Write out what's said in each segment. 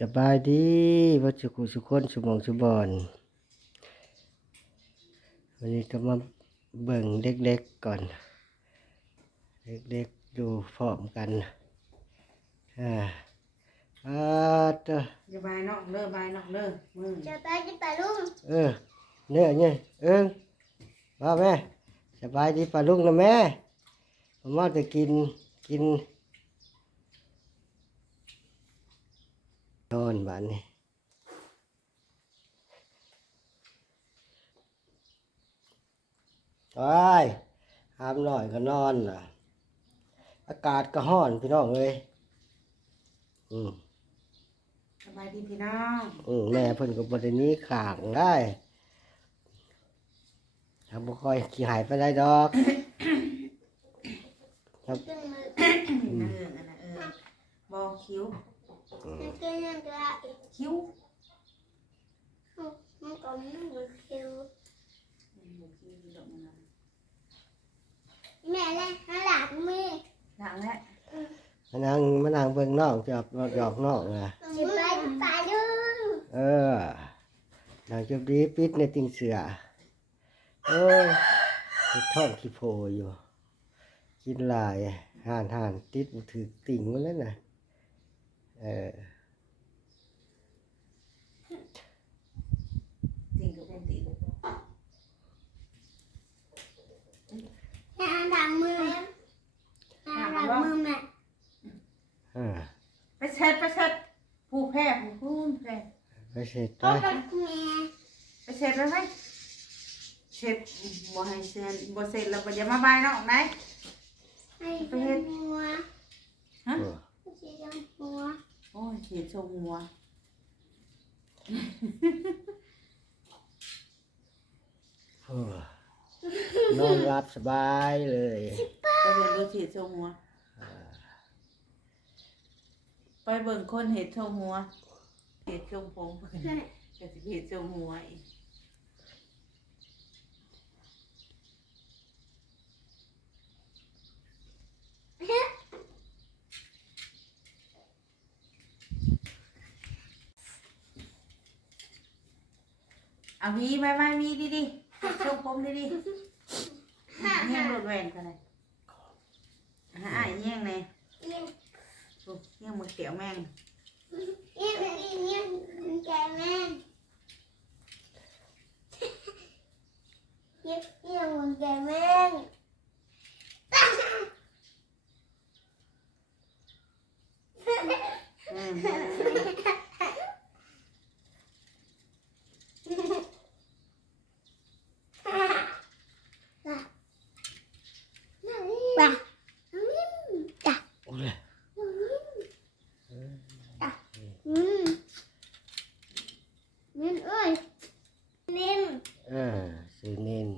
สบายดีวัดสุขุสุคนสุหมองสุบอนวันนี้ก็มาเบิ่งเด็กๆก่อน เด็กๆดูพร้อมกันอ่าอาเตออย่าบายนอกเด้อบายนอกเด้อมึงจะไปจะไปลุงเออเนี่ยเนี่ยเอิงว่าแม่สบายดีป่ะลุงนะแม่ผมว่าจะกินกิน นอนบ้านนี้ไปหามหน่อยก็นอนน่ะ อากาศก็ห้อนพี่น้องเลยอืมสบายดีพี่น้องอืมแม่เพิ่นก็บ่ได้หนี้ข้างได้ทำบ่ค่อยขี้หายไปได้ดอก ครับขึ้นมือเอออันน่ะเออบอคิ้ว มันขึ้นยังไงคิ้วมันก็ไม่เหมือนคิวอืมคิ้วดอกมันน่ะแม่เลยหาหลังมือหลังแล้วมานั่งมานั่งเบิ่งน้องจับหยอกน้องนะจะไปจะไปลุงเออนั่งจบดีปิดในติงเสือเอ้ยเฮ็ดท้องขี้โพอยู่ กินหลายห่านห่านติดบ่ถือติ่งหมันแล้วน่ะ เออจริงกับเป็นติหาหลังมือหาหลังมือแม่เออไปเช็ดไปเช็ดผู้แพ้ผู้พูนแพ้ไปเสร็จไปก็กับแม่ไปเช็ดไปไหมเช็ดบ่ให้เช็ดบ่เสร็จแล้วบ่อย่ามาบายนอกไหนให้เป็นหัวฮะเออให้เป็นหัว โอ้ยเสียชมหัวเออนอนรับสบายเลยไปเบิ่งดูเสียชมหัว ไปเบิ่งคนเห็ดชมหัวเห็ดชมผมเพิ่นก็สิเห็ดชมหัวอีก เอาวีไม่ไม่วีดิดิเห็ดชมผมดิดิเงี้ยงรถแวนกันเลยหาอ้ายเงี้ยงเลยเลี้ยงโอ้เงี้ยงมือเกี่ยวแม่งเลี้ยงเลี้ยงเลี้ยงแกแม่เลี้ยงเลี้ยงแกแม่อืม ป่ะจ้ะ โอ้ย อืม นินเอ้ยนินเออชื่อนิน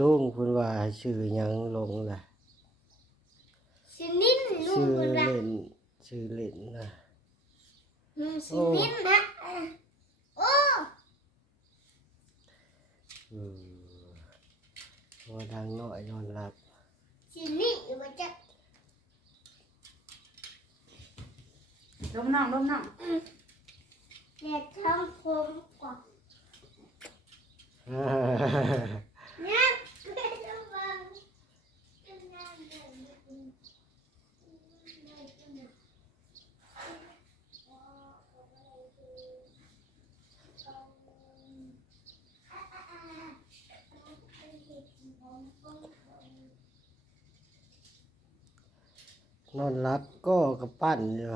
ลุงคุณว่าชื่อหยังลงล่ะสินินลูชื่อกละเล่นชื่อเล่นนะอืมสินินนะโอ้อืมว่าดังน้อยนอนหลับสินินอยู่ว่าจะล้มน้องล้มน้อง เด็กทำผมก่อนเนี่ยไม่ต้องฟังกันนานเลยๆนอนหลับก็กระปั้นอยู่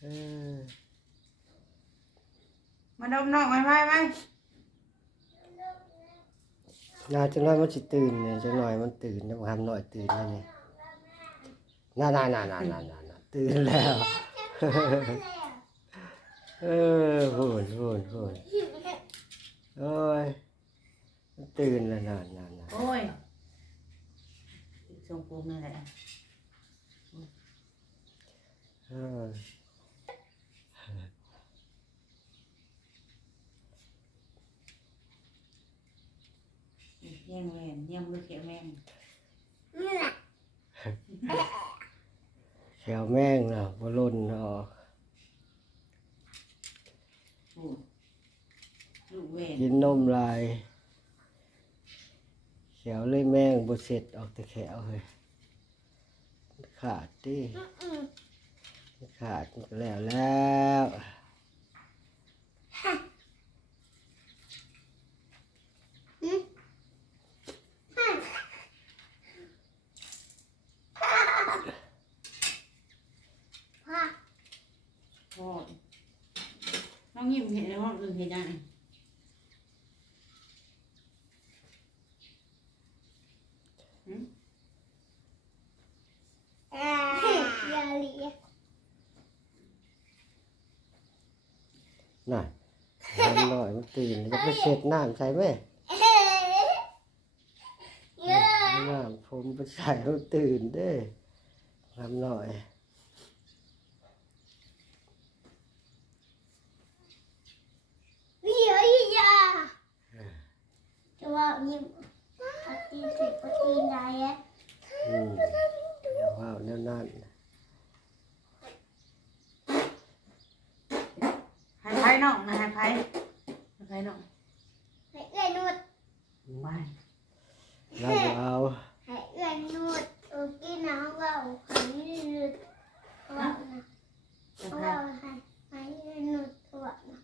เออ มาดมน้องไหมไหมไหมน่าจังน้อยมันสิตื่นเนี่ยจังหน่อยมันตื่นจะมาทำหน่อยตื่นแล้วนี่น่าน่าน่าน่าน่าน่าน่าตื่นแล้ว เออพูนพูนพูนโอ้ยมันตื่นแล้วน่าน่าน่าโอ้ยชมพูนี่แหละเออ ย่งแหวนแย่งมือเกี่ยวแม่งนี่แหละแแถวแม่งนะบล่นออกโอ้ลูกเวนกินนมลาย แขวเลยแม่งบเสร็จออกแต่แขวเลยขาดดิอืมขาดมันก็แล้วแล้ว อืมอืมพ่อ พ่อน้องยิ้มเห็นในห้องอื่น เห็นยังไงหืมอย่าเลียน่ะทำหน่อยมันตื่นจะไปเสร็จน้ำใส่ไหมเยอะน้ำผมไปใส่มันตื่นเด้ทำหน่อย เยอะยาจะว่ายิ้มปฏิเสธปฏิได้อะอืมเดี๋ยวว่าแนวนั้นให้ไพ่น้องนะให้ไพ่ให้ไพ่น้องให้เอื้อยนุดไปเราบ่เอาให้เอื้อยนุดโอเคนะว่าให้นุดว่านะให้ว่าไพ่ให้ให้เอื้อยนุดว่านะ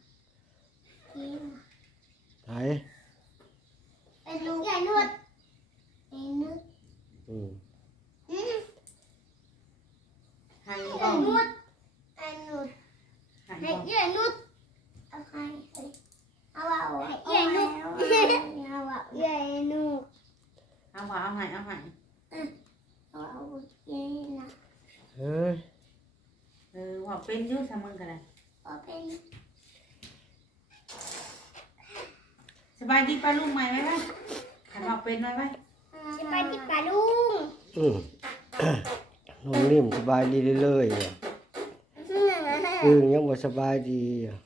กิน ไถ ไอ้นุดไอ้นุดไอ้นุด อืม อืม ให้ ไอ้ น้อง นุดไอ้นุด ให้ ให้ น้อง เอื้อยนุดเอาให้เอาว่าให้เอื้อยนุดเอาว่าเอื้อยนุด เอามาเอาให้เอาให้เอาว่าโอเคนะเฮ้ยเออว่าเป็นอยุ่สมึงกันเลยเอาเป็นสบายดีป้าลุงใหม่ไหมไหมขันว่าเป็นไหมไหมจะไปที่ปลาลุงอืมนุ่มนิ่มสบายดีเรื่อยๆอะอึ้งยังบ่สบายดีอะ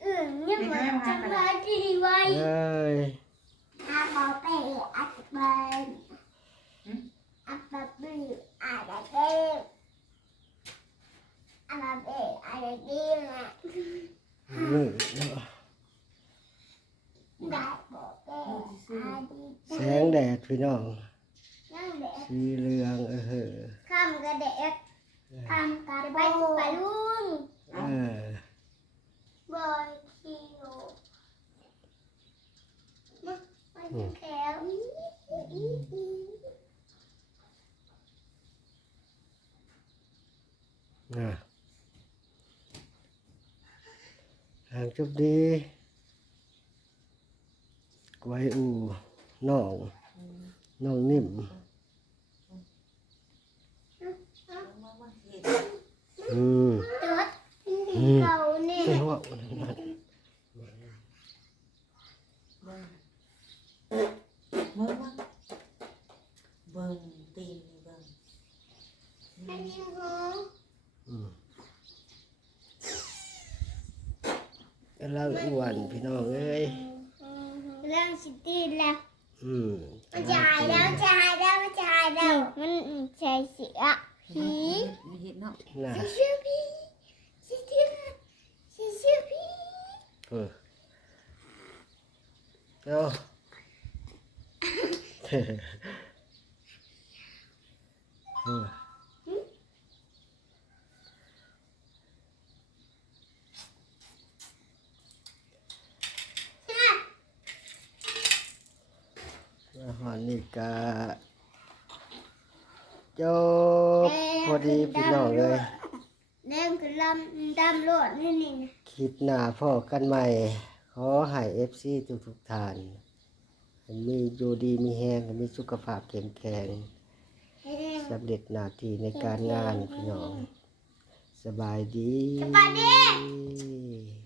เออเนี่ยมันจะมาดีไว้เอ้ย อาบอเปอัดเบิร์อัดบับบี้อัดเกมอัดบับบี้อัดเกมนะ มืดเนาะ ได้บอกเป้อัดดี แสงแดด พี่น้องนั่งเด็กสีเหลืองเออเหอข้ามกระเด็กข้ามกระไปปลาลุงเออบอยคิวมามาดูแขวน่ะทางจุบดีไว้อูน้อง น้องนิ่มอืมตัวเก่าเนี่ยไม่ว่าอันนั้นเบิ่งเบิ่งเบิ่งตีนเบิ่งอันนี้หูอืมแล้วอ้วนพี่น้องเอ้ยเรื่องสิตีแล้วอืมมันจะหายแล้วจะหายแล้วมันจะหายแล้วมันใช่เสียผีไม่เห็นเนาะน่ะเชื่อผีเชื่อเชื่อเชื่อผีเออเอาเฮ้เออ อาหารนี่ กะจบพอดีพี่น้องเลยเล่นคือลำดำรวดนี่นี่นะคลิปหน้าพ่อกันใหม่ ขอให้เอฟซีทุกทุกๆท่านให้มีอยู่ดีมีแฮงให้มีสุขภาพเข้มแข็งให้เล่นสำเร็จหน้าที่ในการงานพี่น้อง สบายดี สบายดี